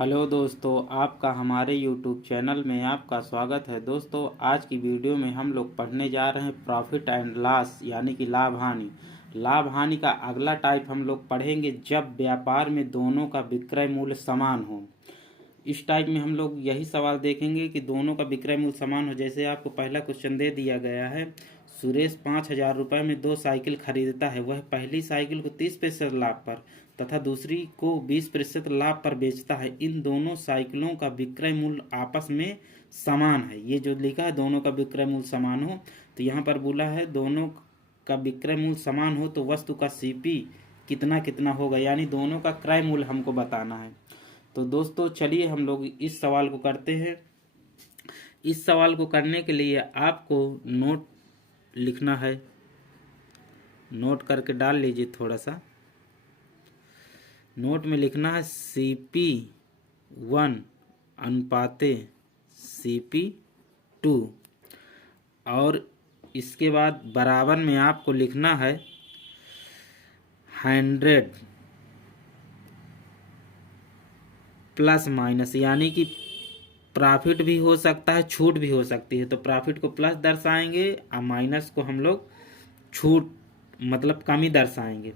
Hello दोस्तों, आपका हमारे YouTube चैनल में आपका स्वागत है। दोस्तों, आज की वीडियो में हम लोग पढ़ने जा रहे हैं प्रॉफिट एंड लॉस यानी कि लाभ हानि। लाभ हानि का अगला टाइप हम लोग पढ़ेंगे जब व्यापार में दोनों का विक्रय मूल्य समान हो। इस टाइप में हम लोग यही सवाल देखेंगे कि दोनों का विक्रय मूल्य समान हो। जैसे आपको पहला क्वेश्चन दे दिया गया है, सुरेश 5,000 रुपये में 2 साइकिल खरीदता है। वह पहली साइकिल को 30% लाभ पर तथा दूसरी को 20% लाभ पर बेचता है। इन दोनों साइकिलों का विक्रय मूल्य आपस में समान है। ये जो लिखा है दोनों का विक्रय मूल्य समान हो, तो यहाँ पर बोला है दोनों का विक्रय मूल्य समान हो तो वस्तु का सीपी कितना कितना होगा, यानी दोनों का क्रय मूल्य हमको बताना है। तो दोस्तों चलिए हम लोग इस सवाल को करते हैं। इस सवाल को करने के लिए आपको नोट लिखना है, नोट करके डाल लीजिए। थोड़ा सा नोट में लिखना है CP1 अनुपाते CP2, और इसके बाद बराबर में आपको लिखना है 100 प्लस माइनस, यानी कि प्रॉफिट भी हो सकता है, छूट भी हो सकती है। तो प्रॉफिट को प्लस दर्शाएंगे और माइनस को हम लोग छूट मतलब कमी दर्शाएंगे।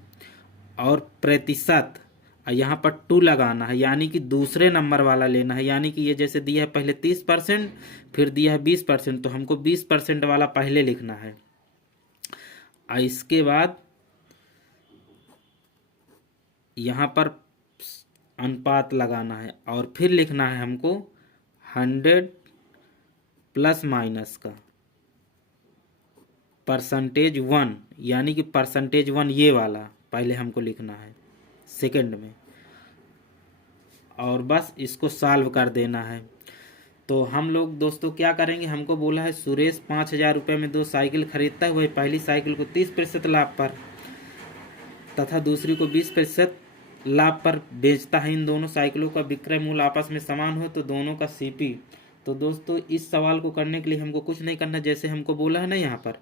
और प्रतिशत यहाँ पर 2 लगाना है, यानी कि दूसरे नंबर वाला लेना है। यानी कि ये जैसे दिया है पहले 30%, फिर दिया है 20%, तो हमको 20% वाला पहले लिखना है। और इसके बाद यहाँ पर अनुपात लगाना है और फिर लिखना है हमको 100 प्लस माइनस का %1, यानी कि %1 ये वाला पहले हमको लिखना है सेकंड में, और बस इसको सॉल्व कर देना है। तो हम लोग दोस्तों क्या करेंगे, हमको बोला है सुरेश 5,000 रुपये में 2 साइकिल खरीदता है। वही पहली साइकिल को 30% लाभ पर तथा दूसरी को 20% लाभ पर बेचता है। इन दोनों साइकिलों का विक्रय मूल्य आपस में समान हो तो दोनों का सीपी। तो दोस्तों इस सवाल को करने के लिए हमको कुछ नहीं करना, जैसे हमको बोला है ना, यहाँ पर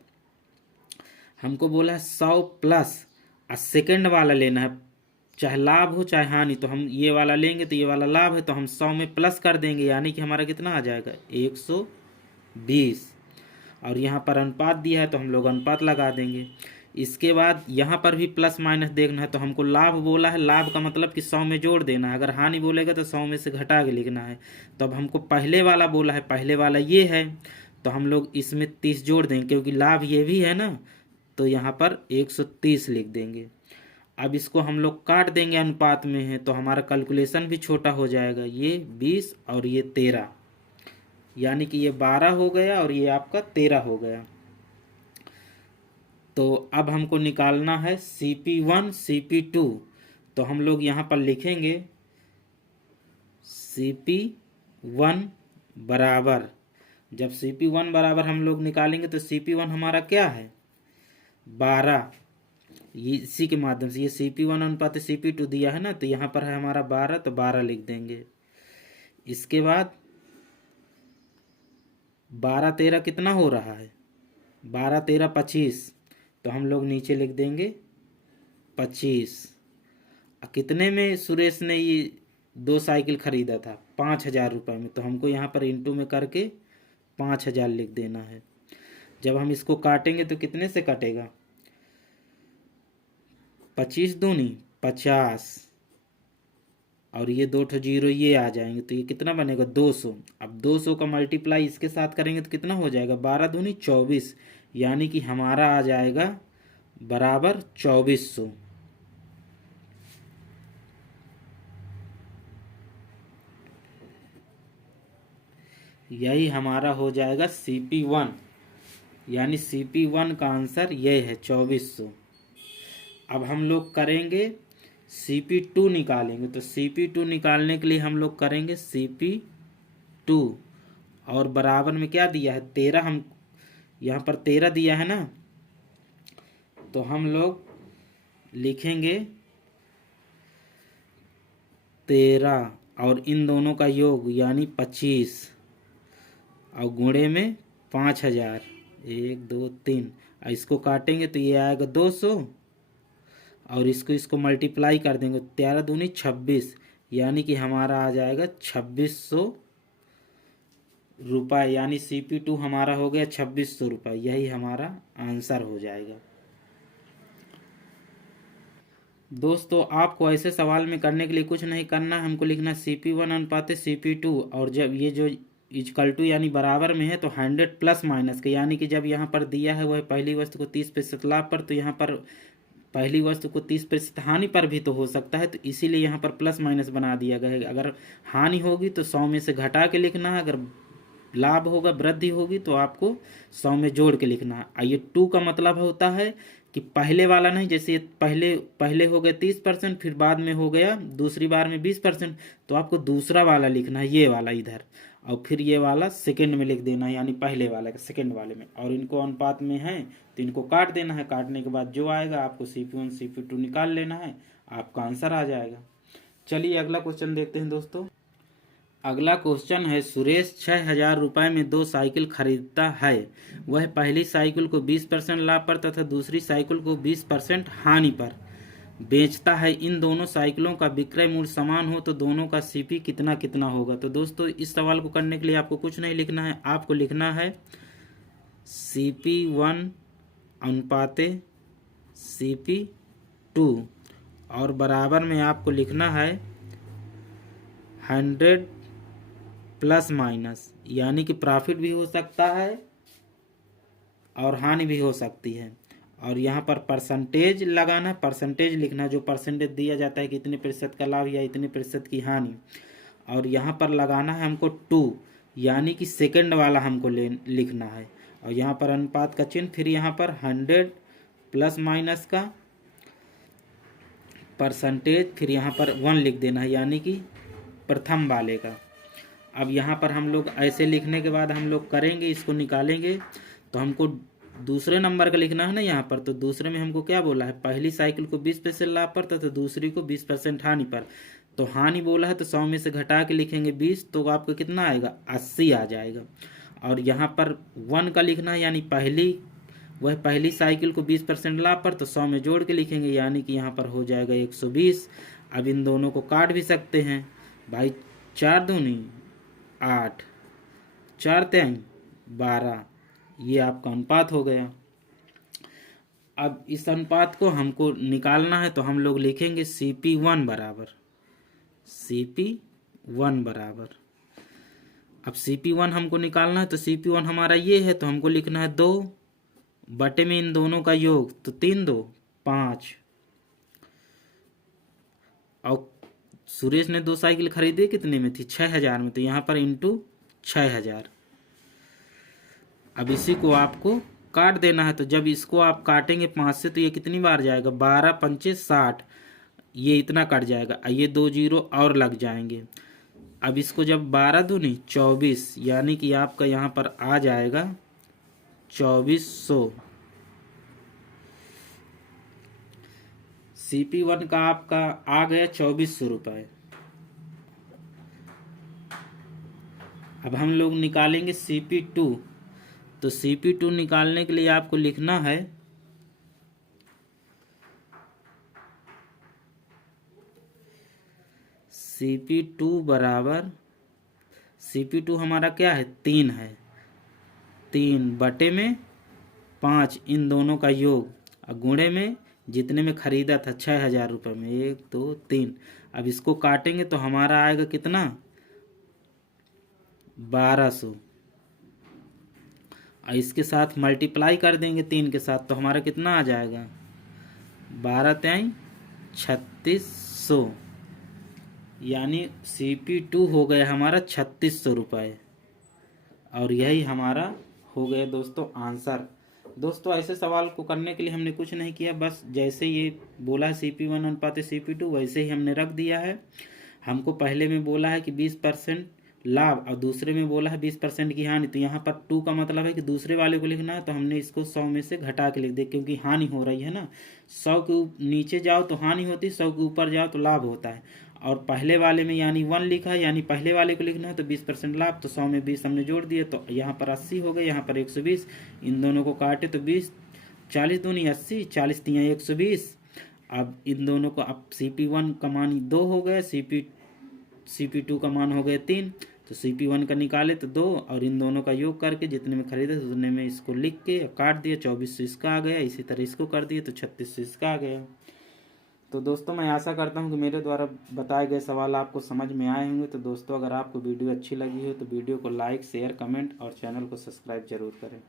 हमको बोला है 100 प्लस और सेकंड वाला लेना है, चाहे लाभ हो चाहे हानि। तो हम ये वाला लेंगे तो ये वाला लाभ है, तो हम 100 में प्लस कर देंगे, यानी कि हमारा कितना आ जाएगा 120। और यहाँ पर अनुपात दिया है तो हम लोग अनुपात लगा देंगे। इसके बाद यहाँ पर भी प्लस माइनस देखना है, तो हमको लाभ बोला है, लाभ का मतलब कि 100 में जोड़ देना है। अगर हानि बोलेगा तो 100 में से घटा के लिखना है। तो अब हमको पहले वाला बोला है, पहले वाला ये है, तो हम लोग इसमें 30 जोड़ देंगे क्योंकि लाभ ये भी है ना, तो यहाँ पर 130 लिख देंगे। अब इसको हम लोग काट देंगे, अनुपात में है तो हमारा कैलकुलेशन भी छोटा हो जाएगा। ये 20 और ये 13, यानी कि ये 12 हो गया और ये आपका 13 हो गया। तो अब हमको निकालना है CP1 CP2। तो हम लोग यहाँ पर लिखेंगे CP1 बराबर, जब CP1 बराबर हम लोग निकालेंगे तो CP1 हमारा क्या है 12। ये इसी के माध्यम से ये CP1 अनुपात CP2 दिया है ना, तो यहाँ पर है हमारा 12, तो 12 लिख देंगे। इसके बाद 12 13 कितना हो रहा है, 12 13 25, तो हम लोग नीचे लिख देंगे 25। कितने में सुरेश ने ये 2 साइकिल खरीदा था, 5,000 रुपये में, तो हमको यहाँ पर इंटू में करके 5,000 लिख देना है। जब हम इसको काटेंगे तो कितने से कटेगा, 25 दूनी 50, और ये 2 जीरो ये आ जाएंगे, तो ये कितना बनेगा 200। अब 200 का मल्टीप्लाई इसके साथ करेंगे तो कितना हो जाएगा 12 दूनी 24, यानी कि हमारा आ जाएगा बराबर 2400। यही हमारा हो जाएगा CP1, यानी CP1 का आंसर ये है 2400। अब हम लोग करेंगे CP2 निकालेंगे। तो CP2 निकालने के लिए हम लोग करेंगे CP2, और बराबर में क्या दिया है 13, हम यहाँ पर 13 दिया है ना, तो हम लोग लिखेंगे 13 और इन दोनों का योग यानी 25 और गुणे में 5,000, 1 2 3, और इसको काटेंगे तो ये आएगा 200, और इसको मल्टीप्लाई कर देंगे, 13 दूनी 26, यानी कि हमारा आ जाएगा 2600 रुपये, यानी CP2 हमारा हो गया 2600 रुपये। यही हमारा आंसर हो जाएगा। दोस्तों आपको ऐसे सवाल में करने के लिए कुछ नहीं करना, हमको लिखना CP1 अनुपात CP2, और जब ये जो इक्वल टू यानी बराबर में है तो 100 प्लस माइनस के, यानी कि जब यहाँ पर दिया है वह पहली वस्तु को 30% लाभ पर, तो यहाँ पर पहली वस्तु को 30% हानि पर भी तो हो सकता है, तो इसीलिए यहाँ पर प्लस माइनस बना दिया गया है। अगर हानि होगी तो 100 में से घटा के लिखना है, अगर लाभ होगा वृद्धि होगी तो आपको 100 में जोड़ के लिखना है। ये 2 का मतलब होता है कि पहले वाला नहीं, जैसे पहले हो गया 30%, फिर बाद में हो गया दूसरी बार में 20%, तो आपको दूसरा वाला लिखना है, ये वाला इधर, और फिर ये वाला सेकंड में लिख देना है, यानी पहले वाला के सेकंड वाले में, और इनको अनुपात में है तो इनको काट देना है। काटने के बाद जो आएगा आपको CP1 CP2 निकाल लेना है, आपका आंसर आ जाएगा। चलिए अगला क्वेश्चन देखते हैं दोस्तों। अगला क्वेश्चन है, सुरेश 6000 रुपये में 2 साइकिल खरीदता है। वह पहली साइकिल को 20% लाभ पर तथा दूसरी साइकिल को 20% हानि पर बेचता है। इन दोनों साइकिलों का विक्रय मूल्य समान हो तो दोनों का CP कितना कितना होगा। तो दोस्तों इस सवाल को करने के लिए आपको कुछ नहीं लिखना है, आपको लिखना है CP1 अनुपात CP2, और बराबर में आपको लिखना है 100 प्लस माइनस, यानी कि प्रॉफिट भी हो सकता है और हानि भी हो सकती है। और यहाँ पर परसेंटेज लगाना, परसेंटेज लिखना, जो परसेंटेज दिया जाता है कि इतने प्रतिशत का लाभ या इतने प्रतिशत की हानि, और यहाँ पर लगाना है हमको 2, यानी कि सेकंड वाला हमको लिखना है, और यहाँ पर अनुपात का चिन्ह, फिर यहाँ पर 100 प्लस माइनस का परसेंटेज, फिर यहाँ पर 1 लिख देना है, यानी कि प्रथम वाले का। अब यहाँ पर हम लोग ऐसे लिखने के बाद हम लोग करेंगे, इसको निकालेंगे, तो हमको दूसरे नंबर का लिखना है ना यहाँ पर। तो दूसरे में हमको क्या बोला है, पहली साइकिल को 20% लाभ पर तथा दूसरी को 20% हानि पर। तो हानि बोला है तो 100 में से घटा के लिखेंगे 20, तो आपको कितना आएगा, 80 आ जाएगा। और यहाँ पर 1 का लिखना है, यानी पहली साइकिल को 20% लाभ पर, तो 100 में जोड़ के लिखेंगे, यानी कि यहाँ पर हो जाएगा 120। अब इन दोनों को काट भी सकते हैं भाई, 4 दूनी 8, 4 3 12, ये आपका अनुपात हो गया। अब इस अनुपात को हमको निकालना है, तो हम लोग लिखेंगे CP1 बराबर। अब CP1 हमको निकालना है, तो CP1 हमारा ये है, तो हमको लिखना है 2 बटे में इन दोनों का योग, तो 3 2 5। और सुरेश ने 2 साइकिल खरीदी कितने में थी, 6000 में, तो यहाँ पर इंटू 6000। अब इसी को आपको काट देना है, तो जब इसको आप काटेंगे 5 से तो ये कितनी बार जाएगा, 12 पंचे 60, ये इतना कट जाएगा, ये 2 जीरो और लग जाएंगे। अब इसको जब 12 दूनी 24, यानी कि आपका यहाँ पर आ जाएगा 2400। CP1 का आपका आ गया 2400 रुपये। अब हम लोग निकालेंगे CP2, तो CP2 निकालने के लिए आपको लिखना है CP2 बराबर, CP2 हमारा क्या है, 3 है, 3 बटे में 5 इन दोनों का योग, और गुणे में जितने में खरीदा था 6000 रुपये में, 1 2 3। अब इसको काटेंगे तो हमारा आएगा कितना, 1200, और इसके साथ मल्टीप्लाई कर देंगे 3 के साथ, तो हमारा कितना आ जाएगा, 12 3 3600, यानी CP2 हो गया हमारा 3600 रुपये। और यही हमारा हो गया दोस्तों आंसर। दोस्तों ऐसे सवाल को करने के लिए हमने कुछ नहीं किया, बस जैसे ये बोला है CP1 अनुपात CP2 वैसे ही हमने रख दिया है। हमको पहले में बोला है कि 20% लाभ और दूसरे में बोला है 20% की हानि, तो यहाँ पर 2 का मतलब है कि दूसरे वाले को लिखना है, तो हमने इसको 100 में से घटा के लिख दिया, क्योंकि हानि हो रही है ना। 100 के नीचे जाओ तो हानि होती है, 100 के ऊपर जाओ तो लाभ होता है। और पहले वाले में यानी 1 लिखा है, यानी पहले वाले को लिखना है, तो 20% लाभ, तो 100 में 20 हमने जोड़ दिया, तो यहाँ पर 80 हो गए, यहाँ पर 120। इन दोनों को काटे तो 20, 40 दूनी 80, 40 तियाँ 120। अब इन दोनों को, अब CP1 का मान 2 हो गया, CP2 CP2 का मान हो गए 3, तो CP1 का निकाले तो 2, और इन दोनों का योग करके जितने में खरीदे तो उतने में इसको लिख के काट दिया, 2400 इसका आ गया। इसी तरह इसको कर दिए तो 3600 इसका आ गया। तो दोस्तों मैं आशा करता हूँ कि मेरे द्वारा बताए गए सवाल आपको समझ में आए होंगे। तो दोस्तों अगर आपको वीडियो अच्छी लगी हो तो वीडियो को लाइक, शेयर, कमेंट और चैनल को सब्सक्राइब जरूर करें।